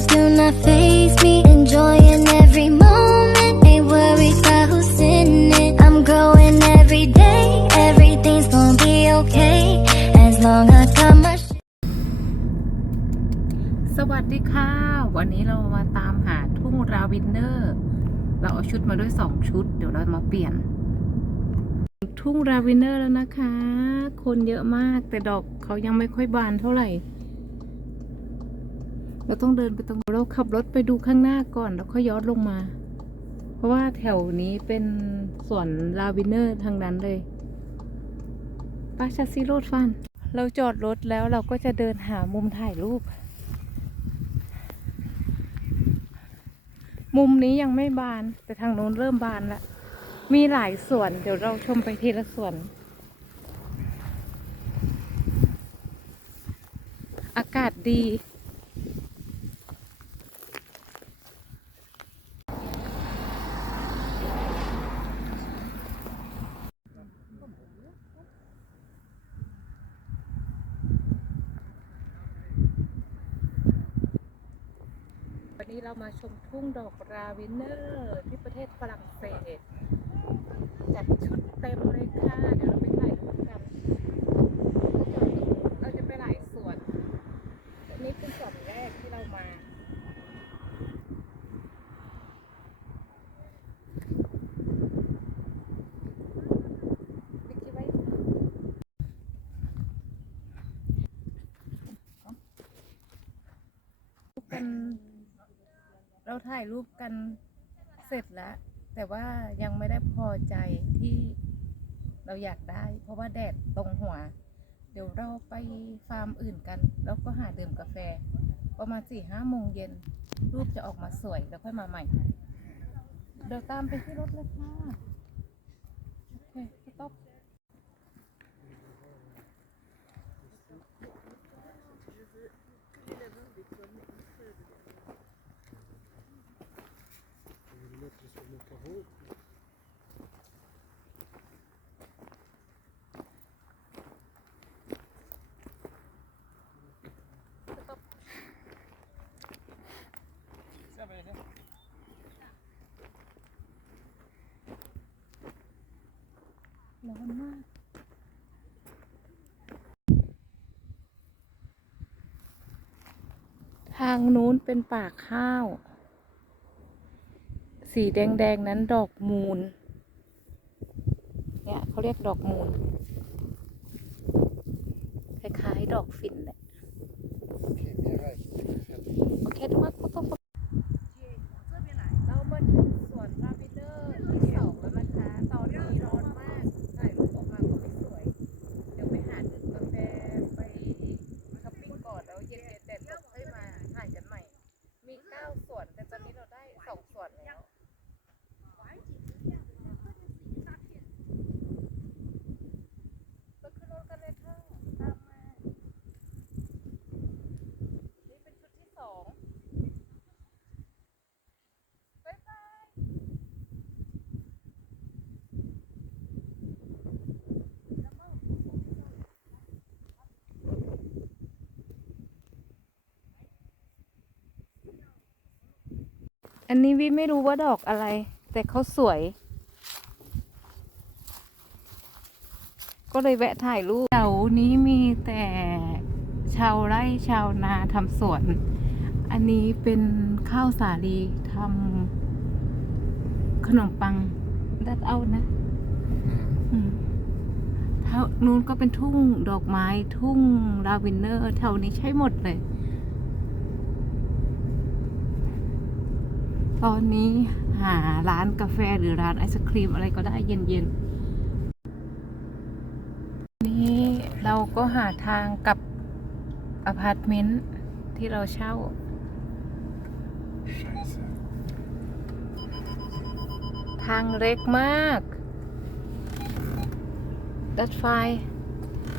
Troubles do not faze me. Enjoying every moment. Ain't worried about who's in it. I'm growing every day. Everything's gonna be okay. As long as I got my สวัสดีค่ะ วันนี้เรามาตามหาทุ่งราวินเนอร์ เราเอาชุดมาด้วยสองชุด เดี๋ยวเรามาเปลี่ยน ทุ่งราวินเนอร์แล้วนะคะ คนเยอะมากแต่ดอกเขายังไม่ค่อยบานเท่าไหร่ เราต้องเดินไปตรงเราขับรถไปดูข้างหน้าก่อนแล้วค่อยย้อนลงมา เพราะว่าแถวนี้เป็นสวนลาวินเนอร์ทางนั้นเลยปาชาซิโรดฟัน เราจอดรถแล้วเราก็จะเดินหามุมถ่ายรูป มุมนี้ยังไม่บาน แต่ทางโน้นเริ่มบานล้วมีหลายส่วนเดี๋ยวเราชมไปทีละส่วนอากาศดี นนี้เรามาชมทุ่งดอกราวินเนอร์ที่ประเทศฝรั่งเศสจัดชุดเต็มเลยค่ะ เดี๋ยวเราไปถ่ายรูปกันเราจะไปหลายส่วนอันนี้เป็นส่วนแรกที่เรามาไม่คิดว่ากัน เราถ่ายรูปกันเสร็จแล้ว แต่ว่ายังไม่ได้พอใจที่เราอยากได้ เพราะว่าแดดตรงหัว เดี๋ยวเราไปฟาร์มอื่นกัน แล้วก็หาดื่มกาแฟ ประมาณสี่ห้าโมงเย็น รูปจะออกมาสวยแล้วค่อยมาใหม่ เดี๋ยวตามไปที่รถเลยค่ะ โอเคสต็อป ร้อนมาก ทางนู้นเป็นป่าข้าว สีแดง ๆ นั้นดอกมูล เนี่ยเขาเรียกดอกมูล คล้าย ๆ ดอกฝิ่นแหละโอเคทุกคนต้องเรามาถึงสวนลาเวนเดอร์ที่สองแล้วนะคะ ตอนนี้ร้อนมากถ่ายรูปออกมาก็ไม่สวย เดี๋ยวไปหาดื่มกาแฟไปช้อปปิ้งก่อนแล้วเย็นๆแดดตกค่อยมาถ่ายกันใหม่ มีเก้าส่วน แต่ตอนนี้เราได้สองส่วนแล้ว ก็ขึ้นรถกันเลยค่ะตามมา นี่เป็นชุดที่สองบ๊ายบาย อันนี้วิไม่รู้ว่าดอกอะไร แต่เขาสวย ก็เลยแวะถ่ายรูปแถวนี้มีแต่ชาวไร่ชาวนาทำสวน อันนี้เป็นข้าวสาลีทำขนมปังดัดเอานะแถวนู้นก็เป็นทุ่งดอกไม้ทุ่งลาเวนเนอร์แถวนี้ใช้หมดเลย ตอนนี้หาร้านกาแฟหรือร้านไอศครีมอะไรก็ได้เย็นๆ นี่เราก็หาทางกลับอพาร์ตเมนต์ที่เราเช่า ทางเล็กมาก ดัดไฟ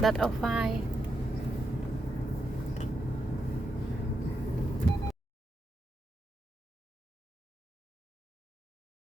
ดัดเอาไฟ